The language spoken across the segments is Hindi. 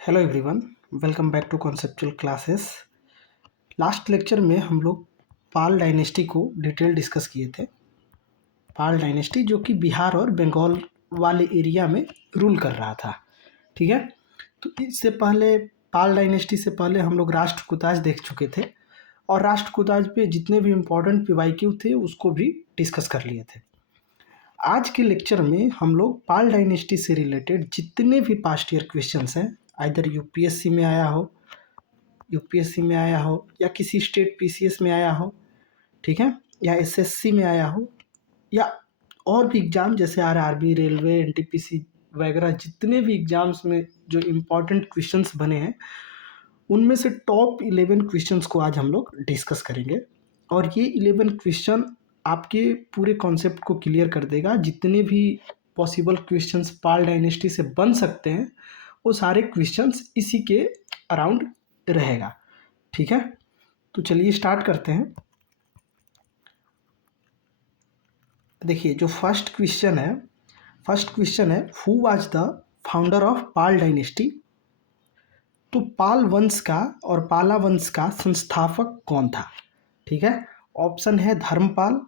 Hello everyone, welcome back to conceptual classes. Last lecture में हम लोग पाल डायनेस्टी को डिटेल डिस्कस किए थे। पाल डायनेस्टी जो कि बिहार और बंगाल वाले एरिया में रूल कर रहा था। ठीक है, तो इससे पहले पाल डायनेस्टी से पहले हम लोग राष्ट्रकूटाज देख चुके थे और राष्ट्रकूटाज पे जितने भी इम्पोर्टेंट पीवाईक्यू थे उसको भी डिस्कस कर लिए थे। आज के लेक्चर में हम लोग पाल डायनेस्टी से रिलेटेड जितने भी पास्ट ईयर क्वेश्चंस हैं, आइदर यूपीएससी में आया हो या किसी स्टेट पीसीएस में आया हो, ठीक है, या एसएससी में आया हो या और भी एग्जाम जैसे आरआरबी, रेलवे, एनटीपीसी वगैरह जितने भी एग्जाम्स में जो इम्पोर्टेंट क्वेश्चंस बने हैं उनमें से टॉप 11 क्वेश्चंस को आज हम लोग डिस्कस करेंगे। और ये 11 क्वेश्चन आपके पूरे कॉन्सेप्ट को क्लियर कर देगा। जितने भी पॉसिबल क्वेश्चंस पाल डायनेस्टी से बन सकते हैं वो सारे क्वेश्चंस इसी के अराउंड रहेगा। ठीक है, तो चलिए स्टार्ट करते हैं। देखिए, जो फर्स्ट क्वेश्चन है who was the founder of Pal dynasty. तो पाल वंश का और पाला वंश का संस्थापक कौन था? ठीक है, ऑप्शन है Dharmapala,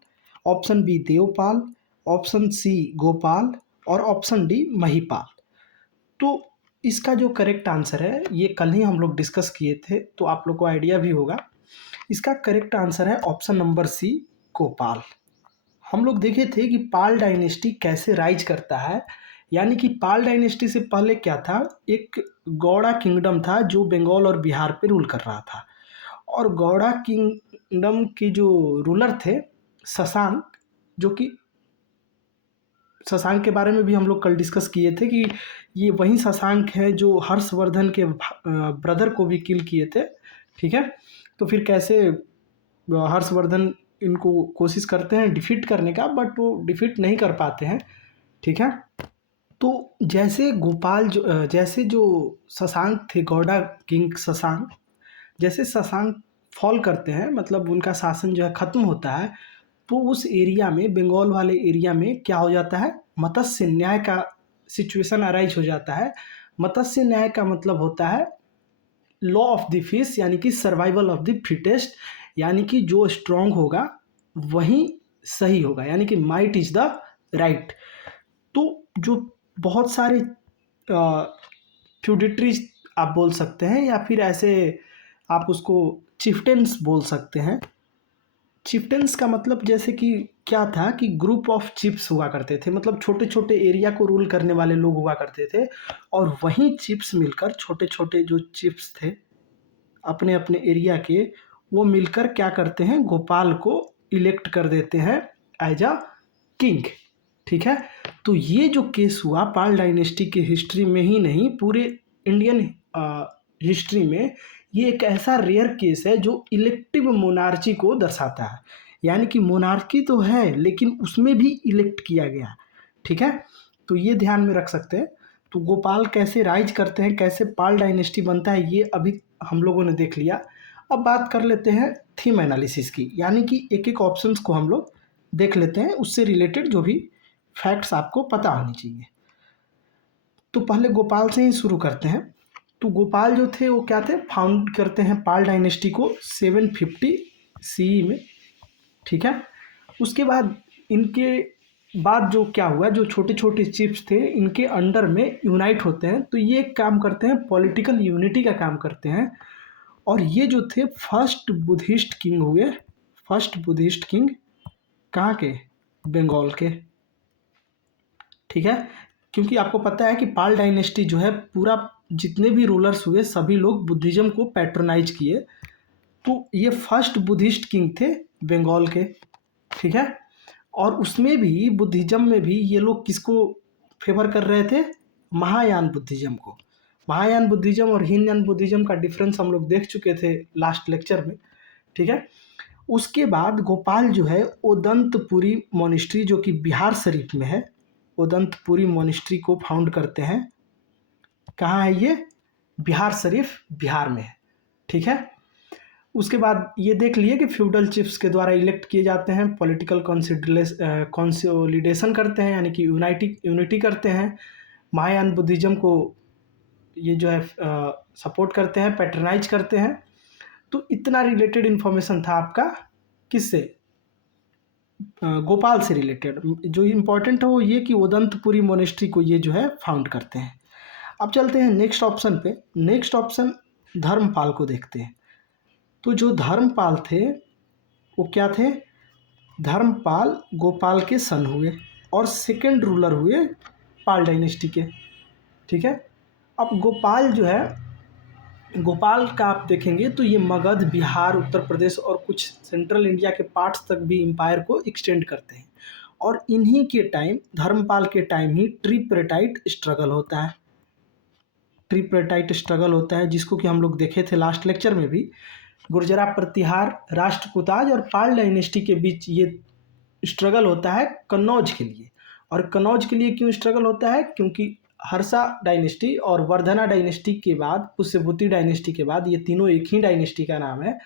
option B Devapala, option C Gopala और ऑप्शन डी महिपाल। तो इसका जो करेक्ट आंसर है, ये कल ही हम लोग डिस्कस किए थे तो आप लोग को आइडिया भी होगा। इसका करेक्ट आंसर है ऑप्शन नंबर सी, गोपाल। हम लोग देखे थे कि पाल डायनेस्टी कैसे राइज करता है, यानी कि पाल डायनेस्टी से पहले क्या था, एक गौड़ा किंगडम था जो बंगाल और बिहार पे रूल कर रहा था। और गौड़ा किंगडम के जो रूलर थे शशांक, जो कि शशांक के बारे में भी हम लोग कल डिस्कस किए थे कि ये वही शशांक है जो हर्षवर्धन के ब्रदर को भी किल किए थे। ठीक है, तो फिर कैसे हर्षवर्धन इनको कोशिश करते हैं डिफीट करने का, बट वो डिफीट नहीं कर पाते हैं। ठीक है, तो जैसे जो शशांक थे, गौड़ा किंग शशांक, जैसे शशांक फॉल करते हैं, मतलब उनका शासन जो है ख़त्म होता है, तो उस एरिया में, बंगाल वाले एरिया में क्या हो जाता है, मत्स्य न्याय का सिचुएशन अराइज हो जाता है। मत्स्य न्याय का मतलब होता है लॉ ऑफ द फिश, यानी कि सर्वाइवल ऑफ द फिटेस्ट, यानी कि जो स्ट्रांग होगा वही सही होगा, यानी कि माइट इज द राइट। तो जो बहुत सारे फ्यूडिटरीज आप बोल सकते हैं या फिर ऐसे आप उसको चिफ्टेंस बोल सकते हैं। चिफ्टेंस का मतलब जैसे कि क्या था कि ग्रुप ऑफ चिफ्स हुआ करते थे, मतलब छोटे छोटे एरिया को रूल करने वाले लोग हुआ करते थे और वहीं चिफ्स मिलकर, छोटे छोटे जो चिफ्स थे अपने अपने एरिया के, वो मिलकर क्या करते हैं, गोपाल को इलेक्ट कर देते हैं एज अ किंग। ठीक है, तो ये जो केस हुआ पाल डायनेस्टी के हिस्ट्री में ही नहीं, पूरे इंडियन हिस्ट्री में ये एक ऐसा रेयर केस है जो इलेक्टिव मोनार्ची को दर्शाता है। यानी कि मोनार्की तो है लेकिन उसमें भी इलेक्ट किया गया। ठीक है, तो ये ध्यान में रख सकते हैं। तो गोपाल कैसे राइज करते हैं, कैसे पाल डायनेस्टी बनता है, ये अभी हम लोगों ने देख लिया। अब बात कर लेते हैं थीम एनालिसिस की, यानी कि एक एक ऑप्शंस को हम लोग देख लेते हैं, उससे रिलेटेड जो भी फैक्ट्स आपको पता होनी चाहिए। तो पहले गोपाल से ही शुरू करते हैं। तो गोपाल जो थे वो क्या थे, फाउंड करते हैं पाल डायनेस्टी को 750 सीई में। ठीक है, उसके बाद इनके बाद जो क्या हुआ, जो छोटे छोटे चिफ्स थे इनके अंडर में यूनाइट होते हैं, तो ये एक काम करते हैं, पॉलिटिकल यूनिटी का काम करते हैं। और ये जो थे फर्स्ट बुद्धिस्ट किंग हुए, फर्स्ट बुद्धिस्ट किंग कहाँ के, बंगाल के। ठीक है, क्योंकि आपको पता है कि पाल डायनेस्टी जो है पूरा जितने भी रूलर्स हुए सभी लोग बुद्धिज्म को पैट्रोनाइज किए, तो ये फर्स्ट बुद्धिस्ट किंग थे बंगाल के। ठीक है, और उसमें भी बुद्धिज्म में भी ये लोग किसको फेवर कर रहे थे, महायान बुद्धिज्म को। महायान बुद्धिज्म और हीनयान बुद्धिज्म का डिफरेंस हम लोग देख चुके थे लास्ट लेक्चर में। ठीक है, उसके बाद गोपाल जो है ओदंतपुरी मोनिस्ट्री जो कि बिहार शरीफ में है, ओदंतपुरी मोनिस्ट्री को फाउंड करते हैं। कहाँ है ये, बिहार शरीफ, बिहार में है। ठीक है, उसके बाद ये देख लिए कि फ्यूडल चिफ्स के द्वारा इलेक्ट किए जाते हैं, पॉलिटिकल कंसोलिडेशन करते हैं, यानी कि यूनिटी करते हैं, महायान बुद्धिज्म को ये जो है सपोर्ट करते हैं, पैट्रनाइज करते हैं। तो इतना रिलेटेड इन्फॉर्मेशन था आपका किससे, गोपाल से रिलेटेड। जो इम्पोर्टेंट है वो ये कि उदंतपुरी मोनेस्ट्री को ये जो है फाउंड करते हैं। अब चलते हैं नेक्स्ट ऑप्शन पे। नेक्स्ट ऑप्शन धर्मपाल को देखते हैं। तो जो धर्मपाल थे वो क्या थे, धर्मपाल गोपाल के सन हुए और सेकेंड रूलर हुए पाल डायनेस्टी के। ठीक है। अब गोपाल जो है, गोपाल का आप देखेंगे तो ये मगध, बिहार, उत्तर प्रदेश और कुछ सेंट्रल इंडिया के पार्ट्स तक भी एम्पायर को एक्सटेंड करते हैं। और इन्हीं के टाइम, धर्मपाल के टाइम ही ट्रिपरेटाइट स्ट्रगल होता है। ट्रिपरेटाइट स्ट्रगल होता है जिसको कि हम लोग देखे थे लास्ट लेक्चर में भी। गुर्जरा प्रतिहार, राष्ट्रकूटाज और पाल डायनेस्टी के बीच ये स्ट्रगल होता है कन्नौज के लिए। और कन्नौज के लिए क्यों स्ट्रगल होता है, क्योंकि हर्षा डायनेस्टी और वर्धना डायनेस्टी के बाद, पुष्यभूति डायनेस्टी के बाद, ये तीनों एक ही डायनेस्टी का नाम है।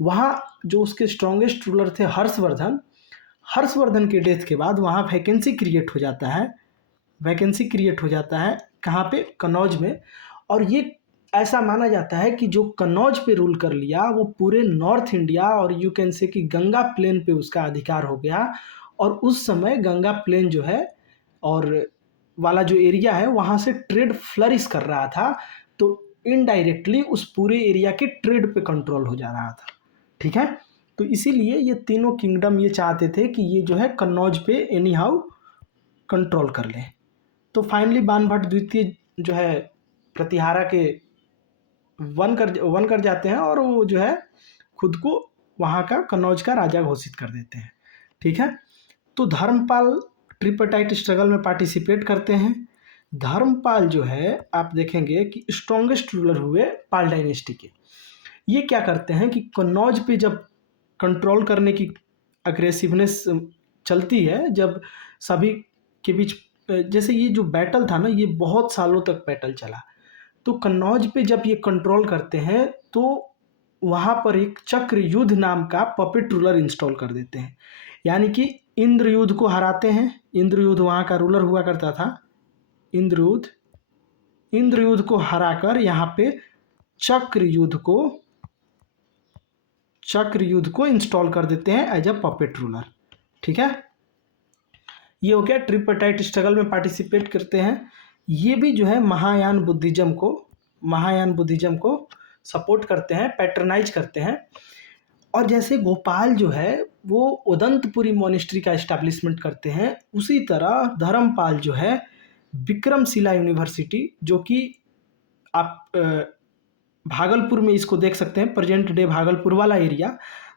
वहाँ जो उसके स्ट्रॉन्गेस्ट रूलर थे हर्षवर्धन, हर्षवर्धन के डेथ के बाद वहाँ वैकेंसी क्रिएट हो जाता है। वैकेंसी क्रिएट हो जाता है कहाँ पे, कन्नौज में। और ये ऐसा माना जाता है कि जो कन्नौज पे रूल कर लिया वो पूरे नॉर्थ इंडिया और यू कैन से कि गंगा प्लेन पे उसका अधिकार हो गया। और उस समय गंगा प्लेन जो है और वाला जो एरिया है वहाँ से ट्रेड फ्लरिश कर रहा था। तो इनडायरेक्टली उस पूरे एरिया के ट्रेड पे कंट्रोल हो जा रहा था। ठीक है। तो इसीलिए ये तीनों किंगडम ये चाहते थे कि ये जो है कन्नौज पे एनी हाउ कंट्रोल कर ले। तो फाइनली बाणभट्ट द्वितीय जो है प्रतिहारा के वन कर जाते हैं और वो जो है खुद को वहाँ का कन्नौज का राजा घोषित कर देते हैं। ठीक है। तो धर्मपाल ट्रिपरटाइट स्ट्रगल में पार्टिसिपेट करते हैं। धर्मपाल जो है आप देखेंगे कि स्ट्रॉन्गेस्ट रूलर हुए पाल डायनेस्टी के। ये क्या करते हैं कि कन्नौज पे जब कंट्रोल करने की अग्रेसिवनेस चलती है, जब सभी के बीच, जैसे ये जो बैटल था ना, ये बहुत सालों तक बैटल चला। तो कन्नौज पे जब ये कंट्रोल करते हैं तो वहाँ पर एक चक्रयुद्ध नाम का पपेट रूलर इंस्टॉल कर देते हैं। यानी कि इंद्रयुद्ध को हराते हैं। इंद्रयुद्ध वहाँ का रूलर हुआ करता था। इंद्रयुद्ध को हराकर यहाँ पे चक्रयुद्ध को इंस्टॉल कर देते हैं एज अ पपेट रूलर। ठीक है। ये हो गया ट्रिपरटाइट स्ट्रगल में पार्टिसिपेट करते हैं। ये भी जो है महायान बुद्धिज्म को सपोर्ट करते हैं, पैट्रनाइज करते हैं। और जैसे गोपाल जो है वो उदंतपुरी मोनेस्ट्री का इस्टेब्लिशमेंट करते हैं, उसी तरह धर्मपाल जो है विक्रमशिला यूनिवर्सिटी, जो कि आप भागलपुर में इसको देख सकते हैं, प्रेजेंट डे भागलपुर वाला एरिया।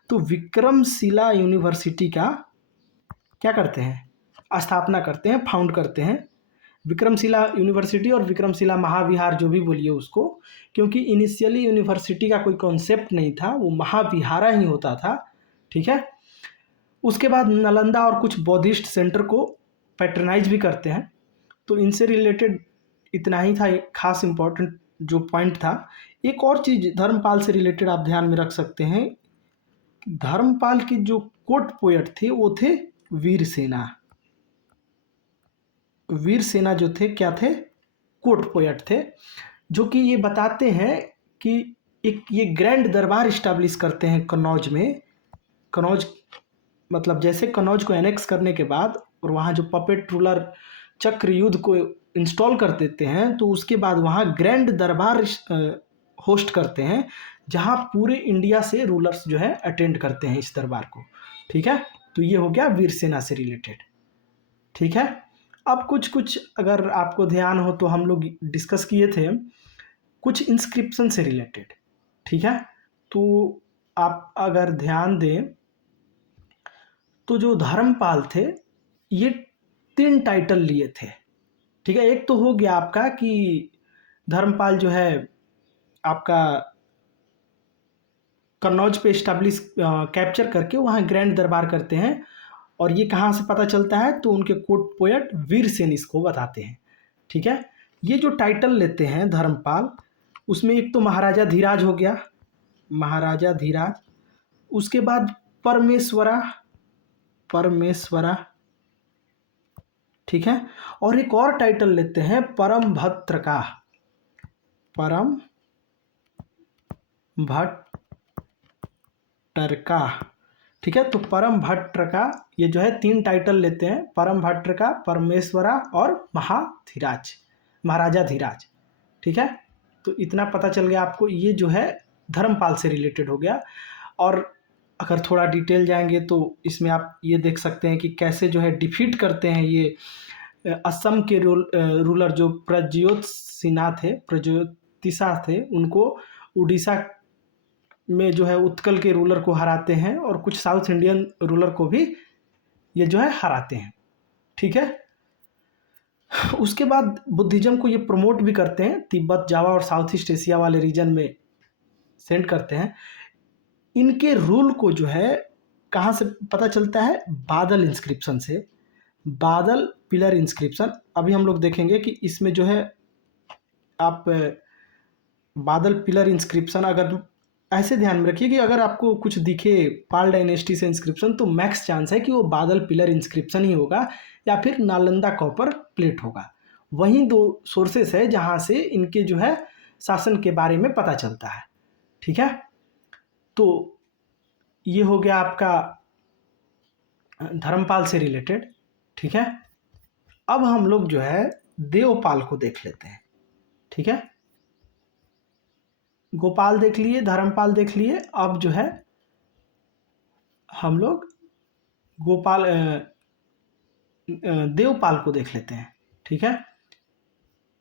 तो विक्रमशिला यूनिवर्सिटी का क्या करते हैं, स्थापना करते हैं, फाउंड करते हैं। विक्रमशिला यूनिवर्सिटी और विक्रमशिला महाविहार जो भी बोलिए उसको, क्योंकि इनिशियली यूनिवर्सिटी का कोई कॉन्सेप्ट नहीं था, वो महाविहारा ही होता था। ठीक है। उसके बाद नालंदा और कुछ बौद्धिस्ट सेंटर को पैट्रनाइज भी करते हैं। तो इनसे रिलेटेड इतना ही था, एक खास इम्पोर्टेंट जो पॉइंट था। एक और चीज़ धर्मपाल से रिलेटेड आप ध्यान में रख सकते हैं, धर्मपाल के जो कोर्ट पोएट थे वो थे वीरसेना। वीरसेना जो थे क्या थे, कोर्ट पोएट थे, जो कि ये बताते हैं कि एक ये ग्रैंड दरबार इस्टेब्लिश करते हैं कन्नौज में। कन्नौज मतलब जैसे कन्नौज को एनेक्स करने के बाद और वहाँ जो पपेट रूलर चक्रयुद्ध को इंस्टॉल कर देते हैं, तो उसके बाद वहाँ ग्रैंड दरबार होस्ट करते हैं, जहाँ पूरे इंडिया से रूलर्स जो है अटेंड करते हैं इस दरबार को। ठीक है। तो ये हो गया वीरसेना से रिलेटेड। ठीक है। अब कुछ अगर आपको ध्यान हो तो हम लोग डिस्कस किए थे कुछ इंस्क्रिप्शन से रिलेटेड। ठीक है। तो आप अगर ध्यान दें तो जो धर्मपाल थे ये 3 टाइटल लिए थे। ठीक है। एक तो हो गया आपका कि धर्मपाल जो है आपका कन्नौज पे इस्टेब्लिश कैप्चर करके वहाँ ग्रैंड दरबार करते हैं। और ये कहाँ से पता चलता है, तो उनके कोर्ट पोएट वीरसेन इसको बताते हैं। ठीक है। ये जो टाइटल लेते हैं धर्मपाल, उसमें एक तो महाराजा धीराज हो गया, महाराजा धीराज। उसके बाद परमेश्वरा। ठीक है। और एक और टाइटल लेते हैं परम भद्र का। परम भट्टरका। ठीक है, तो परम भट्टरका ये जो है 3 टाइटल लेते हैं, परम भट्टरका, परमेश्वरा और महाराजा धीराज। ठीक है, तो इतना पता चल गया आपको। ये जो है धर्मपाल से रिलेटेड हो गया। और अगर थोड़ा डिटेल जाएंगे तो इसमें आप ये देख सकते हैं कि कैसे जो है डिफीट करते हैं ये असम के रूलर जो प्रज्योतिषा थे, उनको उड़ीसा में जो है उत्कल के रूलर को हराते हैं और कुछ साउथ इंडियन रूलर को भी ये जो है हराते हैं। ठीक है, उसके बाद बुद्धिज्म को ये प्रमोट भी करते हैं, तिब्बत, जावा और साउथ ईस्ट एशिया वाले रीजन में सेंड करते हैं। इनके रूल को जो है कहाँ से पता चलता है? बादल इंस्क्रिप्शन से, बादल पिलर इंस्क्रिप्शन। अभी हम लोग देखेंगे कि इसमें जो है आप बादल पिलर इंस्क्रिप्शन अगर ऐसे ध्यान में रखिए कि अगर आपको कुछ दिखे पाल डायनेस्टी से इंस्क्रिप्शन तो मैक्स चांस है कि वो बादल पिलर इंस्क्रिप्शन ही होगा या फिर नालंदा कॉपर प्लेट होगा। वहीं 2 सोर्सेस है जहाँ से इनके जो है शासन के बारे में पता चलता है। ठीक है, तो ये हो गया आपका धर्मपाल से रिलेटेड। ठीक है, अब हम लोग जो है देवपाल को देख लेते हैं। ठीक है, गोपाल देख लिए, धर्मपाल देख लिए, अब जो है हम लोग देवपाल को देख लेते हैं। ठीक है,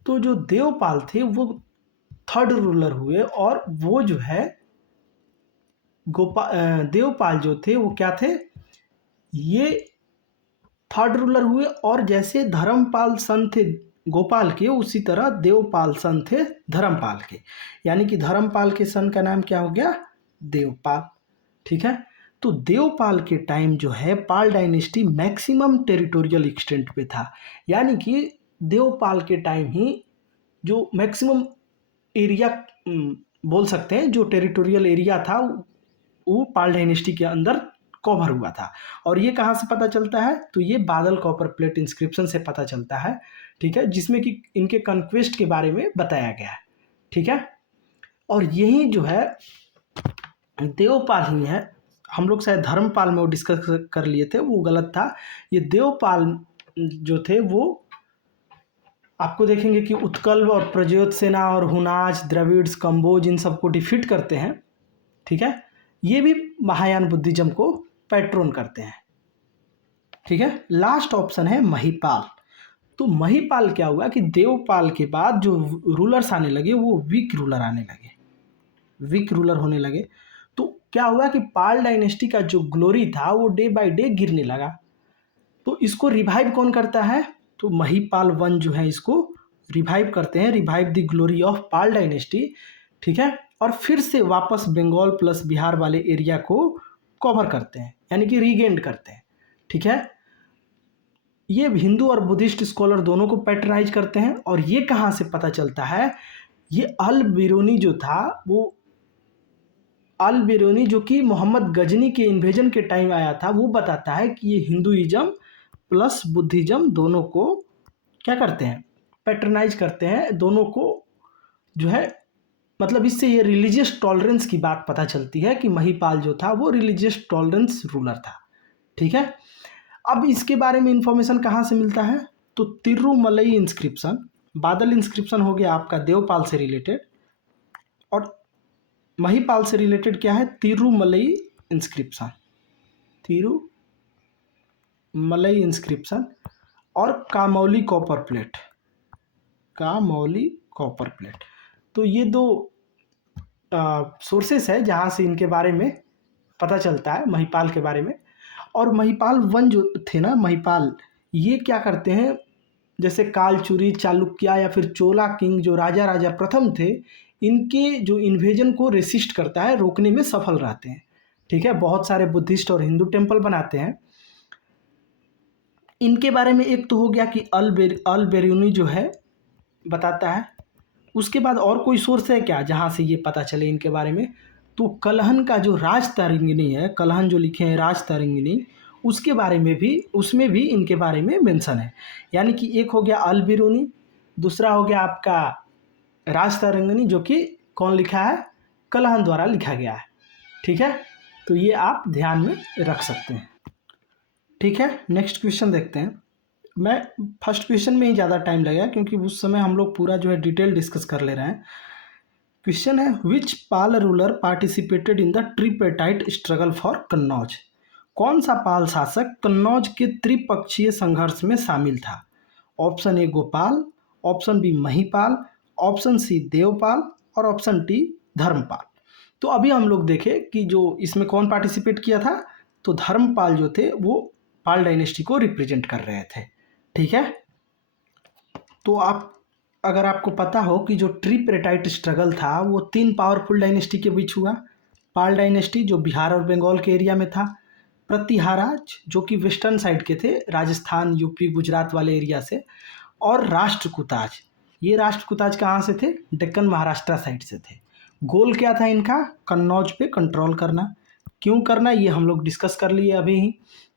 तो जो देवपाल थे वो 3rd रूलर हुए और वो जो है देवपाल जो थे वो क्या थे? ये 3rd रूलर हुए और जैसे धर्मपाल सन थे गोपाल के, उसी तरह देवपाल सन थे धर्मपाल के, यानी कि धर्मपाल के सन का नाम क्या हो गया? देवपाल। ठीक है, तो देवपाल के टाइम जो है पाल डायनेस्टी मैक्सिमम टेरिटोरियल एक्सटेंट पे था, यानी कि देवपाल के टाइम ही जो मैक्सिमम एरिया बोल सकते हैं, जो टेरिटोरियल एरिया था वो पाल डायनेस्टी के अंदर कवर हुआ था। और ये कहाँ से पता चलता है? तो ये बादल कॉपर प्लेट इंस्क्रिप्शन से पता चलता है। ठीक है, जिसमें कि इनके कन्क्वेस्ट के बारे में बताया गया है। ठीक है, और यही जो है देवपाल ही है। हम लोग शायद धर्मपाल में वो डिस्कस कर लिए थे, वो गलत था। ये देवपाल जो थे वो आपको देखेंगे कि उत्कल और प्रज्योत सेना और हुनाज, द्रविड्स, कंबोज इन सबको डिफीट करते हैं। ठीक है, ये भी महायान बुद्धिज्म को पैट्रोन करते हैं। ठीक है, लास्ट ऑप्शन है महिपाल। तो महिपाल क्या हुआ कि देवपाल के बाद जो रूलर्स आने लगे वो वीक रूलर आने लगे, वीक रूलर होने लगे। तो क्या हुआ कि पाल डायनेस्टी का जो ग्लोरी था वो डे बाय डे गिरने लगा। तो इसको रिवाइव कौन करता है? तो महिपाल 1 जो है इसको रिवाइव करते हैं, revive the glory of Pal dynasty. ठीक है, और फिर से वापस बंगाल प्लस बिहार वाले एरिया को कवर करते हैं, यानी कि रीगेंड करते हैं। ठीक है, ये हिंदू और बुद्धिस्ट स्कॉलर दोनों को पैटर्नाइज करते हैं। और ये कहाँ से पता चलता है? ये अल बिरूनी जो था, वो अल बिरूनी जो कि मोहम्मद गजनी के इन्वेजन के टाइम आया था, वो बताता है कि ये हिंदुइज्म प्लस बुद्धिज्म दोनों को क्या करते हैं? पैटर्नाइज करते हैं दोनों को जो है। मतलब इससे ये रिलीजियस टॉलरेंस की बात पता चलती है कि महिपाल जो था वो रिलीजियस टॉलरेंस रूलर था। ठीक है, अब इसके बारे में इंफॉर्मेशन कहाँ से मिलता है? तो तिरुमलई इंस्क्रिप्शन, बादल इंस्क्रिप्शन हो गया आपका देवपाल से रिलेटेड, और महिपाल से रिलेटेड क्या है? तिरुमलई इंस्क्रिप्शन, तिरुमलई इंस्क्रिप्शन और कामौली कॉपर प्लेट, कामौली कॉपर प्लेट। तो ये 2 सोर्सेस है जहाँ से इनके बारे में पता चलता है, महिपाल के बारे में। और महिपाल 1 जो थे ना, महिपाल ये क्या करते हैं? जैसे कालचुरी, चालुक्या या फिर चोला किंग जो राजा प्रथम थे, इनके जो इन्वेजन को रेसिस्ट करता है, रोकने में सफल रहते हैं। ठीक है, बहुत सारे बुद्धिस्ट और हिंदू टेम्पल बनाते हैं। इनके बारे में एक तो हो गया कि अल बेरूनी जो है बताता है। उसके बाद और कोई सोर्स है क्या जहाँ से ये पता चले इनके बारे में? तो कलहन का जो राज तारिंगिनी है, कलहन जो लिखे हैं राज तारिंगिनी, उसके बारे में भी, उसमें भी इनके बारे में मेंशन है। यानी कि एक हो गया अल बिरूनी, दूसरा हो गया आपका राजतरंगिणी, जो कि कौन लिखा है, कलहन द्वारा लिखा गया है। ठीक है, तो ये आप ध्यान में रख सकते हैं। ठीक है, नेक्स्ट क्वेश्चन देखते हैं। मैं फर्स्ट क्वेश्चन में ही ज़्यादा टाइम लगेगा क्योंकि उस समय हम लोग पूरा जो है डिटेल डिस्कस कर ले रहे हैं। क्वेश्चन है, which Pala ruler participated in the tripartite struggle for Kannauj? कौन सा पाल शासक कन्नौज के त्रिपक्षीय संघर्ष में शामिल था? Option A Gopala, option B Mahipala, option C Devapala और ऑप्शन डी धर्मपाल। तो अभी हम लोग देखें कि जो इसमें कौन पार्टिसिपेट किया था, तो धर्मपाल जो थे वो पाल डायनेस्टी को रिप्रेजेंट कर रहे थे। ठीक है, तो आप अगर आपको पता हो कि जो ट्रिपेटाइट स्ट्रगल था वो 3 पावरफुल डायनेस्टी के बीच हुआ। पाल डायनेस्टी जो बिहार और बंगाल के एरिया में था, प्रतिहाराज जो कि वेस्टर्न साइड के थे, राजस्थान यूपी गुजरात वाले एरिया से, और राष्ट्रकूताज, ये राष्ट्रकूताज कहाँ से थे, डेक्कन महाराष्ट्र साइड से थे। गोल क्या था इनका, कन्नौज पे कंट्रोल करना। क्यों करना ये हम लोग डिस्कस कर लिए अभी ही,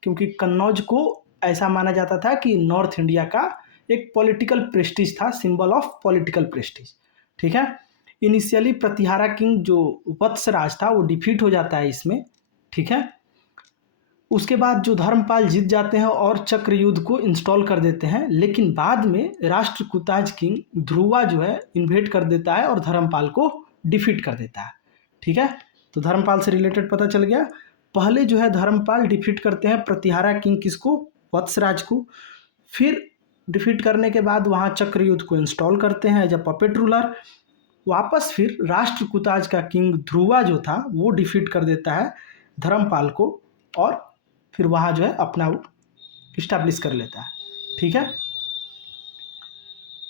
क्योंकि कन्नौज को ऐसा माना जाता था कि नॉर्थ इंडिया का एक पॉलिटिकल प्रेस्टीज था, सिंबल ऑफ पॉलिटिकल प्रेस्टीज। ठीक है, इनिशियली प्रतिहारा किंग जो वत्सराज था वो डिफीट हो जाता है इसमें। ठीक है, उसके बाद जो धर्मपाल जीत जाते हैं और चक्र युद्ध को इंस्टॉल कर देते हैं, लेकिन बाद में राष्ट्रकूताज किंग ध्रुवा जो है इन्वेट कर देता है और धर्मपाल को डिफीट कर देता है। ठीक है, तो धर्मपाल से रिलेटेड पता चल गया। पहले जो है धर्मपाल डिफीट करते हैं प्रतिहारा किंग किसको, वत्सराज को। फिर डिफीट करने के बाद वहाँ चक्र युद्ध को इंस्टॉल करते हैं एज अ पपेट रूलर। वापस फिर राष्ट्रकूताज का किंग ध्रुवा जो था वो डिफीट कर देता है धर्मपाल को और फिर वहाँ जो है अपना वो इस्टेब्लिश कर लेता है। ठीक है,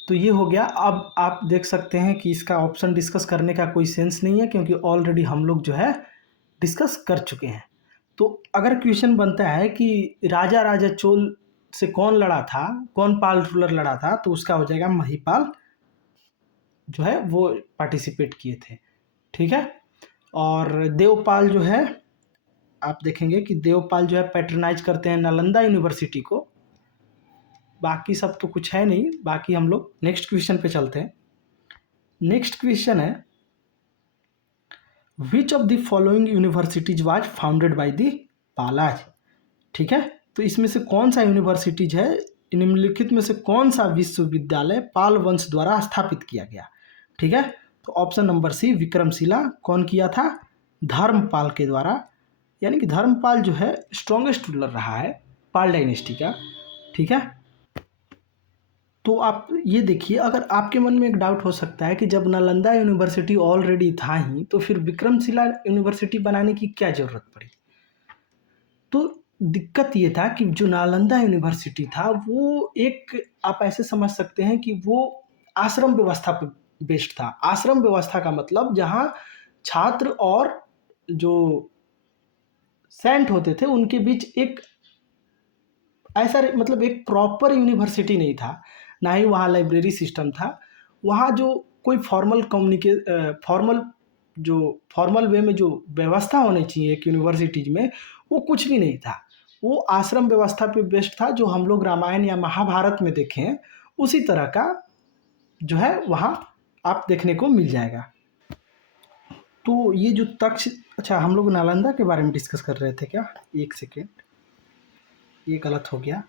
तो ये हो गया। अब आप देख सकते हैं कि इसका ऑप्शन डिस्कस करने का कोई सेंस नहीं है क्योंकि ऑलरेडी हम लोग जो है डिस्कस कर चुके हैं। तो अगर क्वेश्चन बनता है कि राजा राजा चोल से कौन लड़ा था, कौन पाल रूलर लड़ा था, तो उसका हो जाएगा महिपाल जो है वो पार्टिसिपेट किए थे। ठीक है, और देवपाल जो है आप देखेंगे कि देवपाल जो है पैट्रनाइज करते हैं नालंदा यूनिवर्सिटी को। बाकी सब तो कुछ है नहीं, बाकी हम लोग नेक्स्ट क्वेश्चन पे चलते हैं। नेक्स्ट क्वेश्चन है, which of the following universities was founded by the Palas? ठीक है, तो इसमें से कौन सा यूनिवर्सिटीज है, निम्नलिखित में से कौन सा विश्वविद्यालय पाल वंश द्वारा स्थापित किया गया? ठीक है, तो ऑप्शन नंबर सी विक्रमशिला। कौन किया था, धर्मपाल के द्वारा, यानी कि धर्मपाल जो है स्ट्रॉन्गेस्ट रूलर रहा है पाल डायनेस्टी का। ठीक है, तो आप ये देखिए, अगर आपके मन में एक डाउट हो सकता है कि जब नालंदा यूनिवर्सिटी ऑलरेडी था ही तो फिर विक्रमशिला यूनिवर्सिटी बनाने की क्या ज़रूरत पड़ी? तो दिक्कत ये था कि जो नालंदा यूनिवर्सिटी था वो एक, आप ऐसे समझ सकते हैं कि वो आश्रम व्यवस्था पर बेस्ड था। आश्रम व्यवस्था का मतलब जहाँ छात्र और जो सेंट होते थे उनके बीच एक ऐसा मतलब एक प्रॉपर यूनिवर्सिटी नहीं था, ना ही वहाँ लाइब्रेरी सिस्टम था। वहाँ जो कोई फॉर्मल वे में जो व्यवस्था होनी चाहिए एक यूनिवर्सिटीज में, वो कुछ भी नहीं था। वो आश्रम व्यवस्था पे बेस्ड था, जो हम लोग रामायण या महाभारत में देखें उसी तरह का जो है वहाँ आप देखने को मिल जाएगा। तो ये जो तक्ष, अच्छा हम लोग नालंदा के बारे में डिस्कस कर रहे थे क्या, एक सेकेंड, ये गलत हो गया।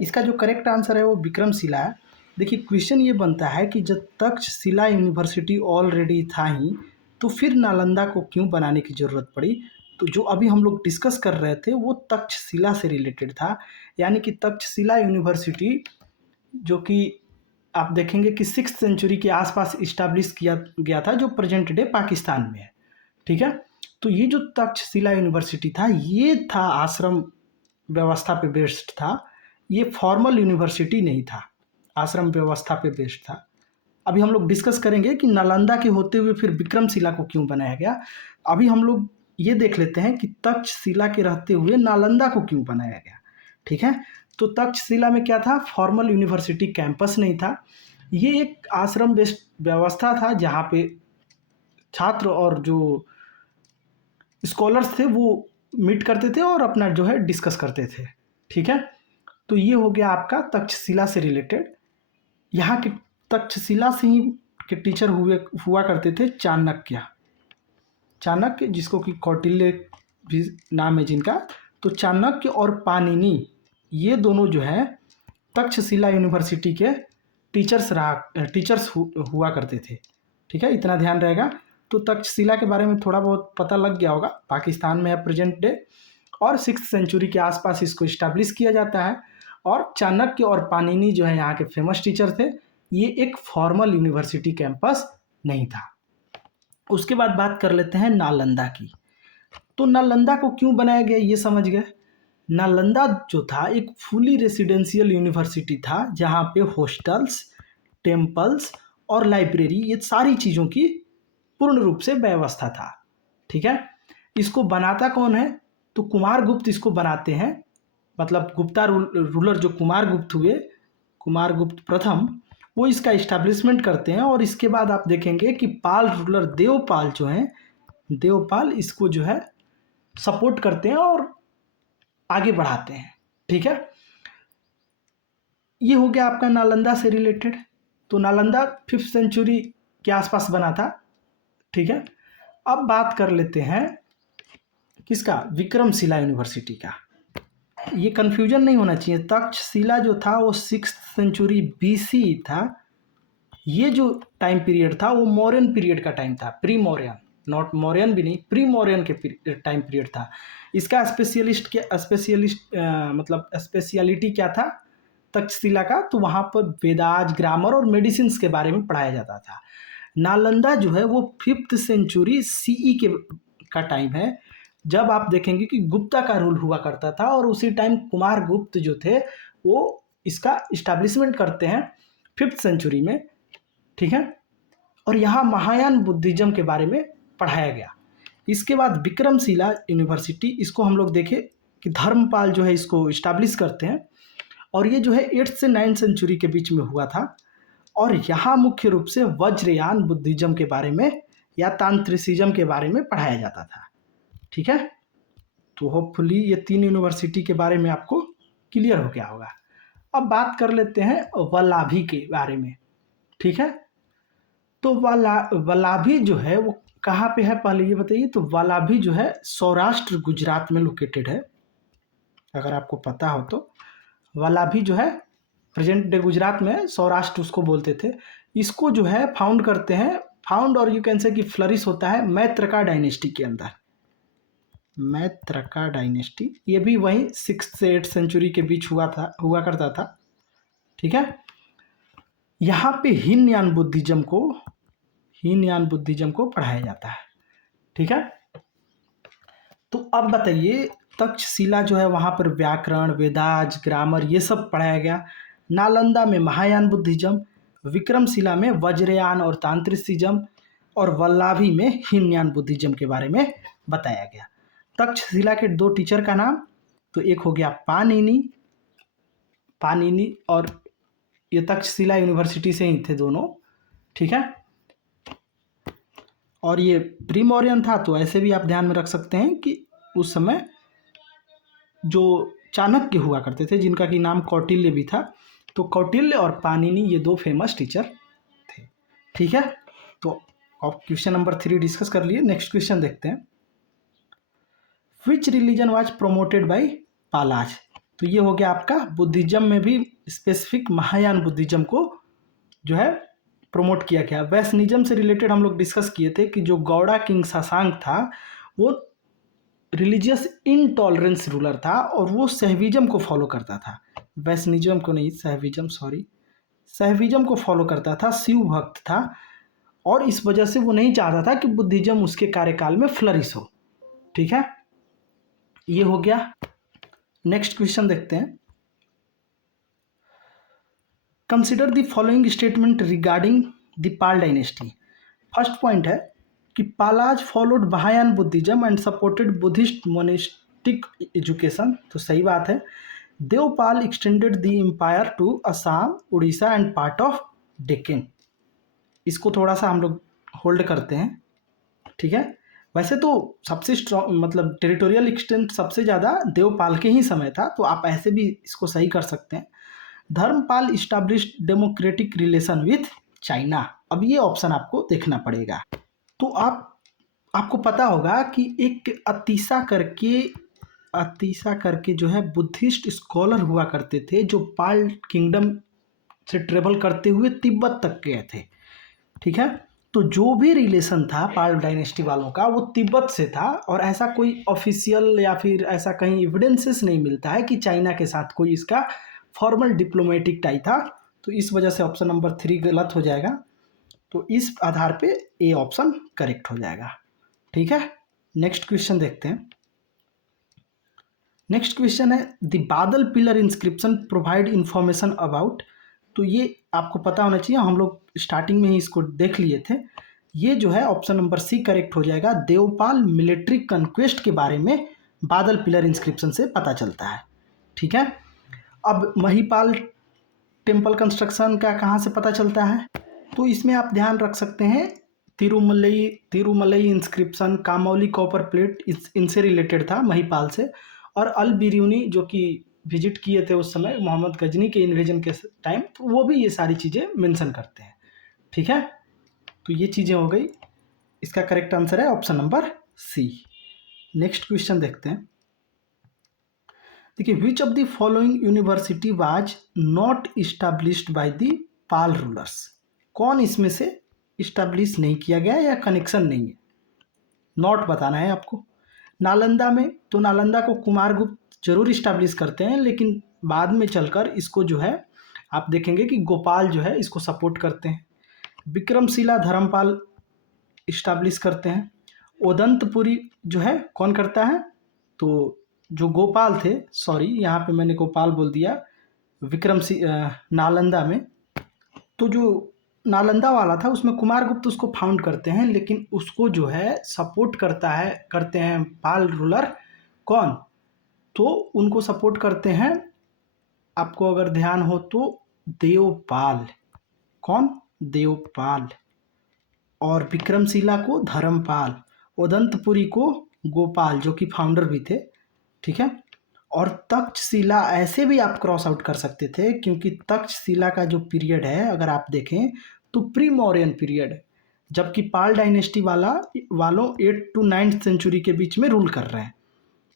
इसका जो करेक्ट आंसर है वो विक्रमशिला है। देखिए क्वेश्चन ये बनता है कि जब तक्षशिला यूनिवर्सिटी ऑलरेडी था ही तो फिर नालंदा को क्यों बनाने की ज़रूरत पड़ी? तो जो अभी हम लोग डिस्कस कर रहे थे वो तक्षशिला से रिलेटेड था, यानी कि तक्षशिला यूनिवर्सिटी जो कि आप देखेंगे कि 6th सेंचुरी के आसपास इस्टेब्लिश किया गया था, जो प्रेजेंट डे पाकिस्तान में है। ठीक है, तो ये जो तक्षशिला यूनिवर्सिटी था ये था आश्रम व्यवस्था पे बेस्ड था, ये फॉर्मल यूनिवर्सिटी नहीं था, आश्रम व्यवस्था पे बेस्ड था। अभी हम लोग डिस्कस करेंगे कि नालंदा के होते हुए फिर विक्रमशिला को क्यों बनाया गया। अभी हम लोग ये देख लेते हैं कि तक्षशिला के रहते हुए नालंदा को क्यों बनाया गया। ठीक है, तो तक्षशिला में क्या था, फॉर्मल यूनिवर्सिटी कैंपस नहीं था, ये एक आश्रम बेस्ड व्यवस्था था जहाँ पे छात्र और जो स्कॉलर्स थे वो मीट करते थे और अपना जो है डिस्कस करते थे। ठीक है, तो ये हो गया आपका तक्षशिला से रिलेटेड। यहाँ के तक्षशिला से ही के टीचर हुआ करते थे चाणक्य। चाणक्य, जिसको कि कौटिल्य भी नाम है जिनका, तो चाणक्य और पाणिनि ये दोनों जो है तक्षशिला यूनिवर्सिटी के टीचर्स हुआ करते थे। ठीक है, इतना ध्यान रहेगा। तो तक्षशिला के बारे में थोड़ा बहुत पता लग गया होगा, पाकिस्तान में है प्रेजेंट डे, और 6th सेंचुरी के आसपास इसको इस्टेब्लिश किया जाता है। और चाणक्य और पाणिनि जो है यहाँ के फेमस टीचर थे। ये एक फॉर्मल यूनिवर्सिटी कैंपस नहीं था। उसके बाद बात कर लेते हैं नालंदा की। तो नालंदा को क्यों बनाया गया ये समझ गए। नालंदा जो था एक फुली रेसिडेंशियल यूनिवर्सिटी था, जहाँ पे हॉस्टल्स, टेम्पल्स और लाइब्रेरी, ये सारी चीज़ों की पूर्ण रूप से व्यवस्था था। ठीक है, इसको बनाता कौन है, तो कुमारगुप्त इसको बनाते हैं। मतलब गुप्ता रूलर जो कुमारगुप्त हुए, कुमारगुप्त प्रथम, वो इसका इस्टेब्लिशमेंट करते हैं। और इसके बाद आप देखेंगे कि पाल रूलर देवपाल जो हैं, देवपाल इसको जो है सपोर्ट करते हैं और आगे बढ़ाते हैं। ठीक है, ये हो गया आपका नालंदा से रिलेटेड। तो नालंदा 5th सेंचुरी के आसपास बना था। ठीक है, अब बात कर लेते हैं किसका, विक्रमशिला यूनिवर्सिटी का। ये कंफ्यूजन नहीं होना चाहिए, तक्षशिला जो था वो 6th सेंचुरी BC था। ये जो टाइम पीरियड था वो मौर्यन पीरियड का टाइम था, प्री मौर्यन, नॉट मौर्यन भी नहीं, प्री मौर्यन के टाइम पीरियड था। इसका मतलब स्पेशलिटी क्या था तक्षशिला का, तो वहाँ पर वेदाज, ग्रामर और मेडिसिन्स के बारे में पढ़ाया जाता था। नालंदा जो है वो 5th सेंचुरी CE का टाइम है, जब आप देखेंगे कि गुप्ता का रूल हुआ करता था, और उसी टाइम कुमारगुप्त जो थे वो इसका इस्टेब्लिशमेंट करते हैं 5th सेंचुरी में। ठीक है, और यहाँ महायान बुद्धिज्म के बारे में पढ़ाया गया। इसके बाद विक्रमशिला यूनिवर्सिटी, इसको हम लोग देखें कि धर्मपाल जो है इसको इस्टेब्लिश करते हैं, और ये जो है 8th से 9th सेंचुरी के बीच में हुआ था। और यहाँ मुख्य रूप से वज्रयान बुद्धिज्म के बारे में या तांत्रिसिज्म के बारे में पढ़ाया जाता था। ठीक है, तो होपफुली ये 3 यूनिवर्सिटी के बारे में आपको क्लियर हो गया होगा। अब बात कर लेते हैं वल्लाभी के बारे में। ठीक है, तो वल्लाभी जो है वो कहाँ पे है पहले ये बताइए। तो वल्लाभी जो है सौराष्ट्र गुजरात में लोकेटेड है, अगर आपको पता हो तो। वल्लाभी जो है प्रेजेंट डे गुजरात में, सौराष्ट्र उसको बोलते थे। इसको जो है फाउंड करते हैं, फाउंड और यू कैन से कि फ्लरिश होता है मैत्रका डायनेस्टी के अंदर। मैत्रका डायनेस्टी ये भी वहीं 6th से 8th सेंचुरी के बीच हुआ करता था। ठीक है, यहाँ पे हीनयान बुद्धिज्म को पढ़ाया जाता है। ठीक है, तो अब बताइए तक्षशिला जो है वहाँ पर व्याकरण, वेदाज, ग्रामर ये सब पढ़ाया गया। नालंदा में महायान बुद्धिज्म, विक्रमशिला में वज्रयान और तांत्रिसिज्म, और वल्लाभी में हीनयान बुद्धिज्म के बारे में बताया गया। तक्षशिला के 2 टीचर का नाम, तो एक हो गया पाणिनि, और ये तक्षशिला यूनिवर्सिटी से ही थे दोनों। ठीक है, और ये प्री मौर्यन था, तो ऐसे भी आप ध्यान में रख सकते हैं कि उस समय जो चाणक्य हुआ करते थे, जिनका कि नाम कौटिल्य भी था, तो कौटिल्य और पाणिनि ये 2 फेमस टीचर थे। ठीक है, तो अब क्वेश्चन नंबर 3 डिस्कस कर लिए। नेक्स्ट क्वेश्चन देखते हैं, which religion was promoted by Palas. तो ये हो गया आपका बुद्धिज्म में भी स्पेसिफिक महायान बुद्धिज्म को जो है प्रमोट किया गया। वैष्णिज्म से रिलेटेड हम लोग डिस्कस किए थे कि जो गौड़ा किंग शशांक था वो रिलीजियस इनटॉलरेंस रूलर था, और वो सहविज्म को फॉलो करता था। वैष्णिज्म को नहीं, सहविज्म को फॉलो करता था, शिव भक्त था, और इस वजह से वो नहीं चाहता था कि बुद्धिज्म उसके कार्यकाल में फ्लरिश हो। ठीक है, ये हो गया। नेक्स्ट क्वेश्चन देखते हैं, consider the following statement regarding the Pala dynasty. First point है कि Palas followed Mahayana Buddhism and supported Buddhist monastic education. तो सही बात है। Devapala extended the empire to Assam, Orissa and part of Deccan. इसको थोड़ा सा हम लोग होल्ड करते हैं। ठीक है, वैसे तो सबसे स्ट्रॉन्ग मतलब टेरिटोरियल एक्सटेंट सबसे ज़्यादा देवपाल के ही समय था, तो आप ऐसे भी इसको सही कर सकते हैं। Dharmapala established democratic relation with China. अब ये ऑप्शन आपको देखना पड़ेगा। तो आपको पता होगा कि एक अतीसा करके जो है बुद्धिस्ट स्कॉलर हुआ करते थे, जो पाल किंगडम से ट्रेवल करते हुए तिब्बत तक गए थे। ठीक है, तो जो भी रिलेशन था पाल डायनेस्टी वालों का वो तिब्बत से था, और ऐसा कोई ऑफिशियल या फिर ऐसा कहीं एविडेंसेस नहीं मिलता है कि चाइना के साथ कोई इसका फॉर्मल डिप्लोमेटिक टाई था। तो इस वजह से ऑप्शन नंबर 3 गलत हो जाएगा। तो इस आधार पे ए ऑप्शन करेक्ट हो जाएगा। ठीक है, नेक्स्ट क्वेश्चन देखते हैं। नेक्स्ट क्वेश्चन है द बादल pillar inscription provide information about. तो ये आपको पता होना चाहिए, हम लोग स्टार्टिंग में ही इसको देख लिए थे। ये जो है ऑप्शन नंबर सी करेक्ट हो जाएगा। देवपाल मिलिट्री कन्क्वेस्ट के बारे में बादल पिलर इंस्क्रिप्शन से पता चलता है। ठीक है, अब महिपाल टेम्पल कंस्ट्रक्शन का कहाँ से पता चलता है, तो इसमें आप ध्यान रख सकते हैं तिरुमलई इंस्क्रिप्शन, कामौली कॉपर प्लेट इनसे रिलेटेड था, महिपाल से। और अल बिरूनी जो कि विजिट किए थे उस समय मोहम्मद गजनी के इन्वेजन के टाइम, तो वो भी ये सारी चीज़ें मेंशन करते हैं। ठीक है, तो ये चीज़ें हो गई। इसका करेक्ट आंसर है option number C. Next question देखते हैं। देखिए, which of the following university was not established by the Pala rulers. कौन इसमें से इस्टेब्लिश नहीं किया गया या कनेक्शन नहीं है, नॉट बताना है आपको। नालंदा में, तो नालंदा को कुमारगुप्त जरूर इस्टेब्लिश करते हैं, लेकिन बाद में चलकर इसको जो है आप देखेंगे कि गोपाल जो है इसको सपोर्ट करते हैं। विक्रमशिला धर्मपाल इस्टेब्लिश करते हैं। ओदंतपुरी जो है कौन करता है, तो जो गोपाल थे, सॉरी यहाँ पे मैंने गोपाल बोल दिया, नालंदा में, तो जो नालंदा वाला था उसमें कुमारगुप्त उसको फाउंड करते हैं, लेकिन उसको जो है सपोर्ट करते हैं पाल रूलर। कौन, तो उनको सपोर्ट करते हैं, आपको अगर ध्यान हो तो देवपाल। कौन, देवपाल। और विक्रमशिला को धर्मपाल, उदंतपुरी को गोपाल जो कि फाउंडर भी थे। ठीक है, और तक्षशिला ऐसे भी आप क्रॉस आउट कर सकते थे, क्योंकि तक्षशिला का जो पीरियड है अगर आप देखें तो प्री मौर्यन पीरियड है, जबकि पाल डायनेस्टी वालों 8 to 9 सेंचुरी के बीच में रूल कर रहे हैं।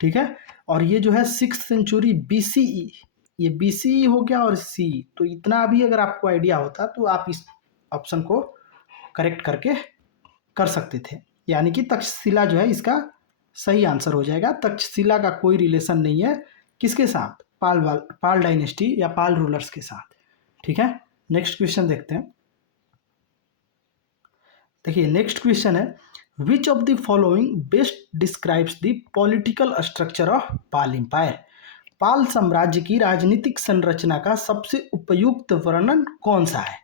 ठीक है, और ये जो है 6 सेंचुरी BCE, ये BCE हो गया और सी, तो इतना भी अगर आपको आइडिया होता तो आप इस ऑप्शन को करेक्ट करके कर सकते थे, यानी कि तक्षशिला जो है इसका सही आंसर हो जाएगा। तक्षशिला का कोई रिलेशन नहीं है किसके साथ, पाल डायनेस्टी या पाल रूलर्स के साथ। ठीक है, नेक्स्ट क्वेश्चन देखते हैं। देखिए, नेक्स्ट क्वेश्चन है which of the following best describes the political structure of Pala empire. Pala साम्राज्य की राजनीतिक संरचना का सबसे उपयुक्त वर्णन कौन सा है,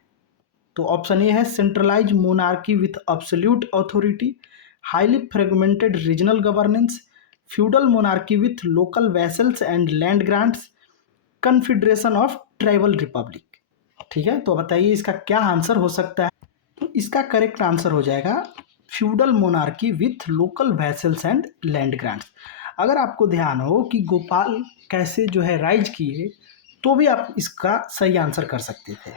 तो ऑप्शन ए है centralise monarchy with absolute authority, highly fragmented regional governance, feudal monarchy with local vassals and land grants, confederation of tribal republic. ठीक है, तो बताइए इसका क्या आंसर हो सकता है, तो इसका करेक्ट आंसर हो जाएगा feudal monarchy with local vassals and land grants. अगर आपको ध्यान हो कि गोपाल कैसे जो है राइज किए, तो भी आप इसका सही आंसर कर सकते थे।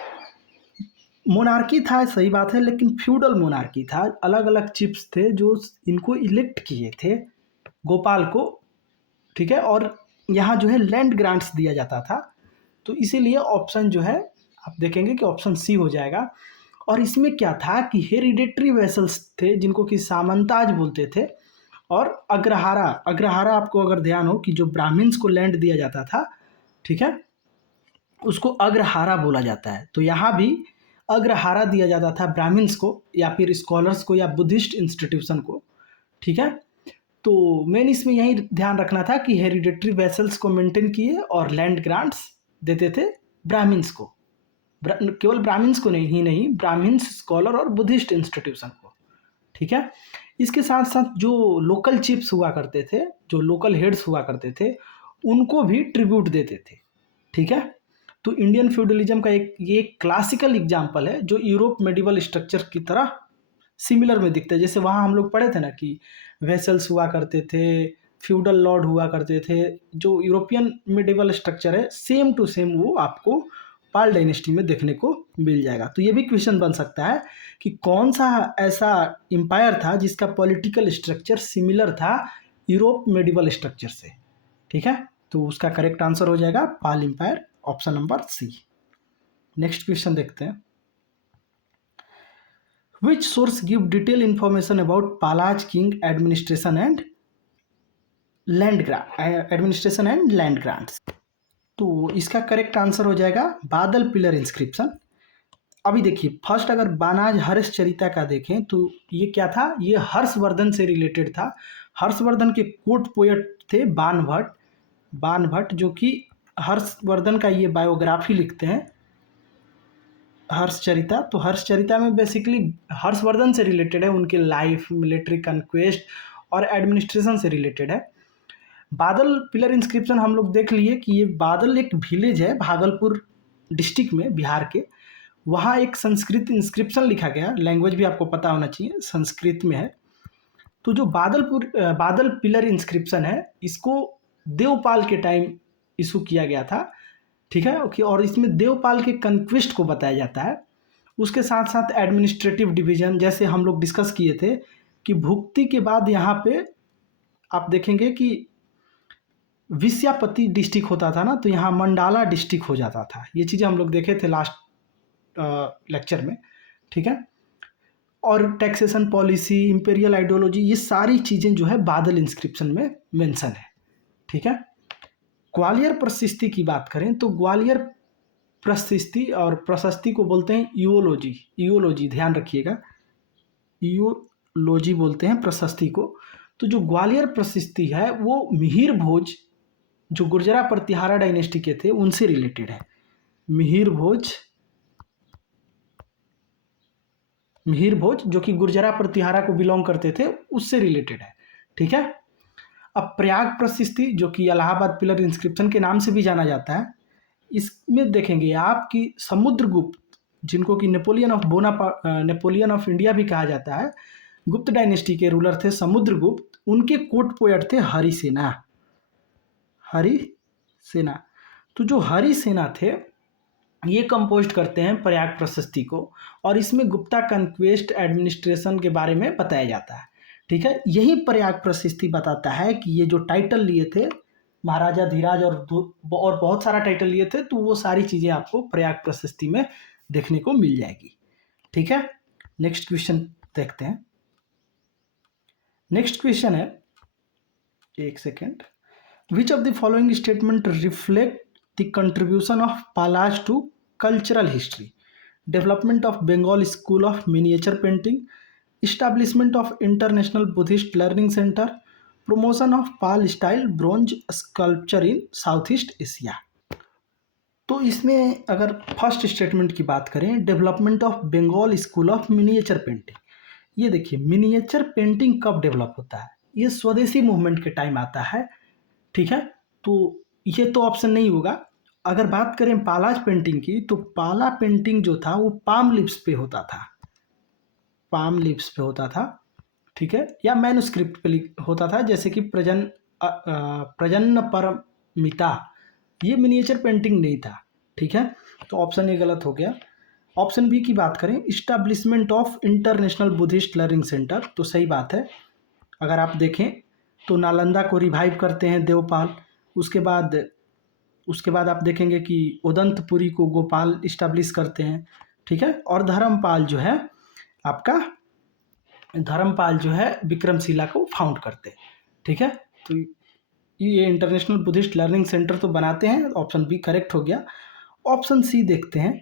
मोनार्की था, सही बात है, लेकिन फ्यूडल मोनार्की था, अलग अलग चिप्स थे जो इनको इलेक्ट किए थे गोपाल को। ठीक है, और यहाँ जो है लैंड ग्रांट्स दिया जाता था, तो इसीलिए ऑप्शन जो है आप देखेंगे कि ऑप्शन सी हो जाएगा। और इसमें क्या था कि हेरिडेटरी वेसल्स थे जिनको कि सामंताज बोलते थे, और अग्रहारा आपको अगर ध्यान हो कि जो ब्राह्मण्स को लैंड दिया जाता था, ठीक है, उसको अग्रहारा बोला जाता है। तो यहाँ भी अग्रहारा दिया जाता था ब्राह्मण्स को या फिर स्कॉलर्स को या बुद्धिस्ट इंस्टीट्यूशन को। ठीक है, तो मेन इसमें यही ध्यान रखना था कि हेरिडेटरी वेसल्स को मेंटेन किए और लैंड ग्रांट्स देते थे ब्राह्मण्स को, केवल ब्राह्मण्स को नहीं, ब्राह्मण्स, स्कॉलर और बुद्धिस्ट इंस्टीट्यूशन को। ठीक है, इसके साथ साथ जो लोकल चीफ्स हुआ करते थे, जो लोकल हेड्स हुआ करते थे, उनको भी ट्रिब्यूट देते थे। ठीक है, तो इंडियन फ्यूडलिज्म का ये क्लासिकल एग्जाम्पल है जो यूरोप मेडिवल स्ट्रक्चर की तरह सिमिलर में दिखता है। जैसे वहाँ हम लोग पढ़े थे ना कि वेसल्स हुआ करते थे, फ्यूडल लॉर्ड हुआ करते थे, जो यूरोपियन मेडिवल स्ट्रक्चर है सेम टू सेम वो आपको पाल डायनेस्टी में देखने को मिल जाएगा। तो ये भी क्वेश्चन बन सकता है कि कौन सा ऐसा एम्पायर था जिसका पॉलिटिकल स्ट्रक्चर सिमिलर था यूरोप मेडिवल स्ट्रक्चर से। ठीक है, तो उसका करेक्ट आंसर हो जाएगा Pala empire, option number C. Next question देखते हैं। Which source give detail information about Palas king administration and land grants? तो इसका करेक्ट आंसर हो जाएगा बादल पिलर इंस्क्रिप्शन। अभी देखिए, फर्स्ट अगर बानाज हर्षचरिता का देखें तो ये क्या था, ये हर्षवर्धन से रिलेटेड था। हर्षवर्धन के कोर्ट पोएट थे बाणभट्ट, जो कि हर्षवर्धन का ये बायोग्राफी लिखते हैं हर्षचरिता। तो हर्षचरिता में बेसिकली हर्षवर्धन से रिलेटेड है, उनके लाइफ, मिलिट्री कन्क्वेस्ट और एडमिनिस्ट्रेशन से रिलेटेड है। बादल पिलर इंस्क्रिप्शन हम लोग देख लिए कि ये बादल एक विलेज है भागलपुर डिस्ट्रिक्ट में, बिहार के। वहाँ एक संस्कृत इंस्क्रिप्शन लिखा गया, लैंग्वेज भी आपको पता होना चाहिए, संस्कृत में है। तो जो बादल पिलर इंस्क्रिप्शन है, इसको देवपाल के टाइम इशू किया गया था। ठीक है, ओके। और इसमें देवपाल के कन्क्वेस्ट को बताया जाता है। उसके साथ साथ एडमिनिस्ट्रेटिव डिवीजन, जैसे हम लोग डिस्कस किए थे कि भुक्ति के बाद यहाँ पे आप देखेंगे कि विस्यापति डिस्ट्रिक्ट होता था ना, तो यहाँ मंडाला डिस्ट्रिक्ट हो जाता था। ये चीज़ें हम लोग देखे थे लास्ट लेक्चर में। ठीक है, और टैक्सेशन पॉलिसी, इंपेरियल आइडियोलॉजी, ये सारी चीज़ें जो है बादल इंस्क्रिप्शन में मेंशन है। ठीक है, ग्वालियर प्रशस्ति की बात करें तो ग्वालियर प्रशस्ति और प्रशस्ति को बोलते हैं ईओलॉजी, ध्यान रखिएगा, ईओलॉजी बोलते हैं प्रशस्ति को। तो जो ग्वालियर प्रशस्ति है वो मिहिर भोज, जो गुर्जरा प्रतिहारा डायनेस्टी के थे, उनसे रिलेटेड है। मिहिर भोज जो कि गुर्जरा प्रतिहारा को बिलोंग करते थे, उससे रिलेटेड है। ठीक है, अब प्रयाग प्रशस्ति, जो कि इलाहाबाद पिलर इंस्क्रिप्शन के नाम से भी जाना जाता है, इसमें देखेंगे आप कि समुद्रगुप्त, जिनको कि नेपोलियन ऑफ इंडिया भी कहा जाता है, गुप्त डायनेस्टी के रूलर थे समुद्रगुप्त। उनके कोर्ट पोएट थे हरिसेना। तो जो हरिसेना थे, ये कंपोज करते हैं प्रयाग प्रशस्ति को, और इसमें गुप्ता कन्क्वेस्ट एडमिनिस्ट्रेशन के बारे में बताया जाता है। ठीक है, यही प्रयाग प्रशस्ति बताता है कि ये जो टाइटल लिए थे महाराजा धीराज और बहुत सारा टाइटल लिए थे, तो वो सारी चीज़ें आपको प्रयाग प्रशस्ति में देखने को मिल जाएगी। ठीक है, नेक्स्ट क्वेश्चन देखते हैं। नेक्स्ट क्वेश्चन है, एक second. Which of the following statement reflect the contribution of Palaj to cultural history? Development of Bengal School of Miniature Painting, establishment of International Buddhist Learning Center, promotion of Pal style bronze sculpture in Southeast Asia। तो इसमें अगर फर्स्ट स्टेटमेंट की बात करें, development of Bengal school of miniature painting, ये देखिए मिनिएचर पेंटिंग कब डेवलप होता है, ये स्वदेशी मूवमेंट के टाइम आता है। ठीक है, तो ये तो ऑप्शन नहीं होगा। अगर बात करें पालाज पेंटिंग की, तो पाला पेंटिंग जो था वो पाम लीव्स पे होता था। ठीक है, या मैन्युस्क्रिप्ट पे होता था, जैसे कि प्रजन्न परमिता, ये मिनिएचर पेंटिंग नहीं था। ठीक है, तो ऑप्शन ए गलत हो गया। ऑप्शन बी की बात करें, establishment of international Buddhist learning centre, तो सही बात है। अगर आप देखें तो नालंदा को रिवाइव करते हैं देवपाल। उसके बाद आप देखेंगे कि उदंतपुरी को गोपाल इस्टेब्लिश करते हैं। ठीक है, और धर्मपाल जो है विक्रमशिला को फाउंड करते हैं। ठीक है, तो ये इंटरनेशनल बुद्धिस्ट लर्निंग सेंटर तो बनाते हैं। ऑप्शन बी करेक्ट हो गया। ऑप्शन सी देखते हैं,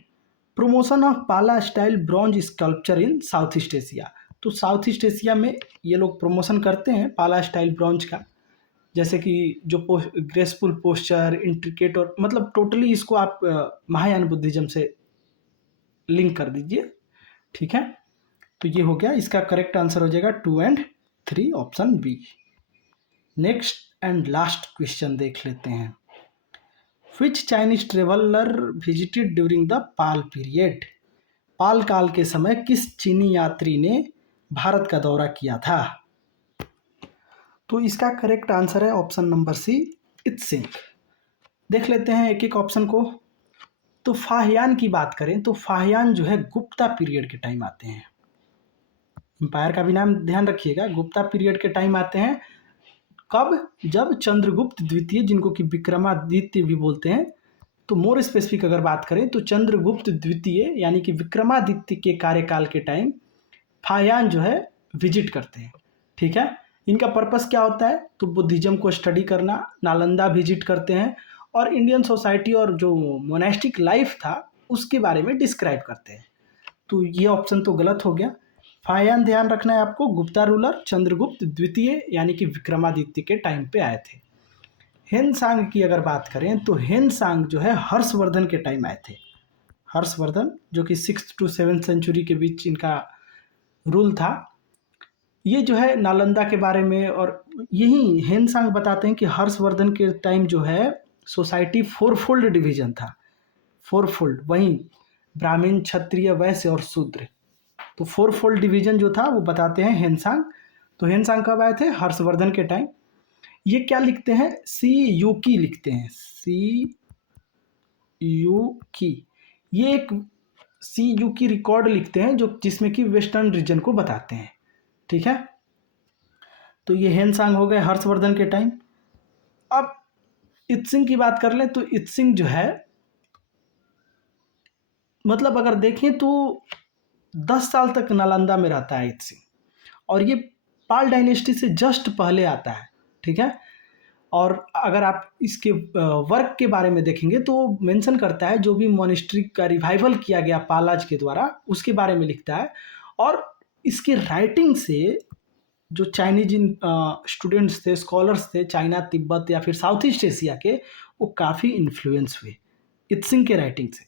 प्रमोशन ऑफ पाला स्टाइल ब्रॉन्ज स्कल्पचर इन साउथ ईस्ट एशिया। तो साउथ ईस्ट एशिया में ये लोग प्रमोशन करते हैं पाला स्टाइल ब्रॉन्ज का, जैसे कि जो ग्रेसफुल पोस्चर, इंट्रिकेट, और मतलब टोटली इसको आप महायान बुद्धिज्म से लिंक कर दीजिए। ठीक है, तो ये हो गया, इसका करेक्ट आंसर हो जाएगा 2 और 3, option B. Next and last question देख लेते हैं। Which Chinese traveller visited during the Pala period? Pala काल के समय किस चीनी यात्री ने भारत का दौरा किया था? तो इसका करेक्ट आंसर है ऑप्शन नंबर सी, इत्सिंग। देख लेते हैं एक एक ऑप्शन को। तो फाहियान की बात करें तो फाहियान जो है गुप्ता पीरियड के टाइम आते हैं। एम्पायर का भी नाम ध्यान रखिएगा, गुप्ता पीरियड के टाइम आते हैं। कब? जब चंद्रगुप्त द्वितीय, जिनको कि विक्रमादित्य भी बोलते हैं, तो मोर स्पेसिफिक अगर बात करें तो चंद्रगुप्त द्वितीय यानी कि विक्रमादित्य के कार्यकाल के टाइम फाहियान जो है विजिट करते हैं। ठीक है, इनका पर्पस क्या होता है? तो बुद्धिज्म को स्टडी करना, नालंदा विजिट करते हैं और इंडियन सोसाइटी और जो मोनेस्टिक लाइफ था उसके बारे में डिस्क्राइब करते हैं। तो ये ऑप्शन तो गलत हो गया। फाहियान ध्यान रखना है आपको, गुप्ता रूलर चंद्रगुप्त द्वितीय यानी कि विक्रमादित्य के टाइम पे आए थे। हेनसांग की अगर बात करें तो हेनसांग जो है हर्षवर्धन के टाइम आए थे। हर्षवर्धन जो कि 6th to 7th सेंचुरी के बीच इनका रूल था। ये जो है नालंदा के बारे में, और यही हेनसांग बताते हैं कि हर्षवर्धन के टाइम जो है सोसाइटी फोरफोल्ड डिवीजन था। फोरफोल्ड, वहीं ब्राह्मण, क्षत्रिय, वैश्य और शूद्र, तो फोरफोल्ड डिवीजन जो था वो बताते हैं हेनसांग। तो हेनसांग कब आए थे? हर्षवर्धन के टाइम। ये क्या लिखते हैं? सी यू की लिखते हैं, सी यू की। ये एक सी यू की रिकॉर्ड लिखते हैं जो जिसमें कि वेस्टर्न रीजन को बताते हैं। ठीक है, तो ये हेनसांग हो गए हर्षवर्धन के टाइम। अब इत्सिंग की बात कर लें तो इत्सिंग जो है, मतलब अगर देखें तो 10 साल तक नालंदा में रहता है इत्सिंग, और ये पाल डायनेस्टी से जस्ट पहले आता है। ठीक है, और अगर आप इसके वर्क के बारे में देखेंगे तो मेंशन करता है जो भी मोनेस्ट्री का रिवाइवल किया गया पालाज के द्वारा उसके बारे में लिखता है। और इसके राइटिंग से जो चाइनीज स्टूडेंट्स थे, स्कॉलर्स थे, चाइना, तिब्बत या फिर साउथ ईस्ट एशिया के, वो काफ़ी इन्फ्लुएंस हुए इत्सिंग के राइटिंग से।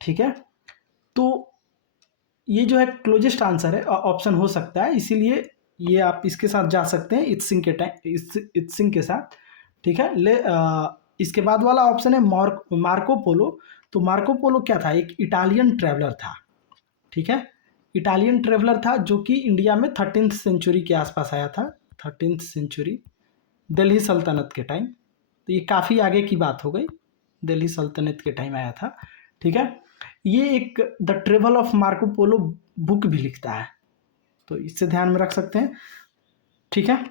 ठीक है, तो ये जो है क्लोजेस्ट आंसर है, ऑप्शन हो सकता है, इसीलिए ये आप इसके साथ जा सकते हैं, इत्सिंग के टाइम, इत्सिंग के साथ। ठीक है, इसके बाद वाला ऑप्शन है मार्को पोलो। तो मार्को पोलो क्या था? एक इटालियन ट्रैवलर था। ठीक है, इटालियन ट्रैवलर था जो कि इंडिया में 13th सेंचुरी के आसपास आया था। 13th सेंचुरी, दिल्ली सल्तनत के टाइम। तो ये काफ़ी आगे की बात हो गई, दिल्ली सल्तनत के टाइम आया था। ठीक है, ये एक the travel of Marco Polo book भी लिखता है, तो इससे ध्यान में रख सकते हैं। ठीक है,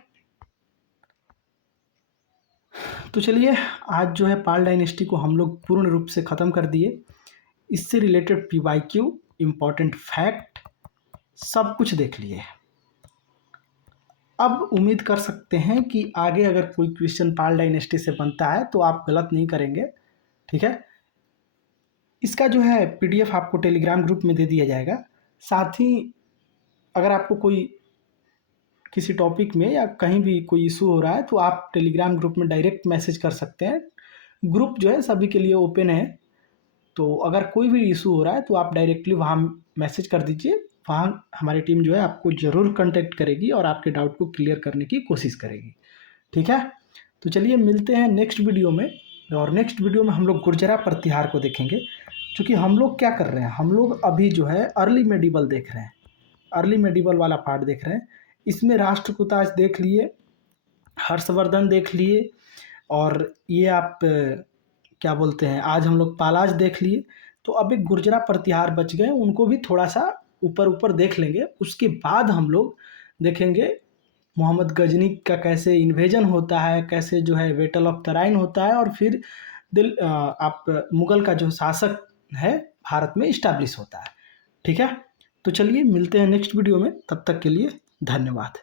तो चलिए आज जो है पाल डायनेस्टी को हम लोग पूर्ण रूप से ख़त्म कर दिए। इससे रिलेटेड PYQ, इम्पॉर्टेंट फैक्ट, सब कुछ देख लिए। अब उम्मीद कर सकते हैं कि आगे अगर कोई क्वेश्चन पाल डायनेस्टी से बनता है तो आप गलत नहीं करेंगे। ठीक है, इसका जो है PDF आपको टेलीग्राम ग्रुप में दे दिया जाएगा। साथ ही अगर आपको कोई किसी टॉपिक में या कहीं भी कोई इशू हो रहा है तो आप टेलीग्राम ग्रुप में डायरेक्ट मैसेज कर सकते हैं। ग्रुप जो है सभी के लिए ओपन है, तो अगर कोई भी इशू हो रहा है तो आप डायरेक्टली वहाँ मैसेज कर दीजिए। वहाँ हमारी टीम जो है आपको ज़रूर कांटेक्ट करेगी और आपके डाउट को क्लियर करने की कोशिश करेगी। ठीक है, तो चलिए मिलते हैं नेक्स्ट वीडियो में। और नेक्स्ट वीडियो में हम लोग गुर्जरा प्रतिहार को देखेंगे, क्योंकि हम लोग क्या कर रहे हैं, हम लोग अभी जो है अर्ली मेडिवल देख रहे हैं, अर्ली मेडिवल वाला पार्ट देख रहे हैं। इसमें राष्ट्रकूटाज देख लिए, हर्षवर्धन देख लिए, और ये आप क्या बोलते हैं, आज हम लोग पालाज देख लिए। तो अब एक गुर्जरा प्रतिहार बच गए, उनको भी थोड़ा सा ऊपर ऊपर देख लेंगे। उसके बाद हम लोग देखेंगे मोहम्मद गजनी का कैसे इन्वेजन होता है, कैसे जो है बैटल ऑफ तराइन होता है, और फिर आप मुगल का जो शासक है भारत में इस्टेब्लिश होता है। ठीक है, तो चलिए मिलते हैं नेक्स्ट वीडियो में, तब तक के लिए धन्यवाद।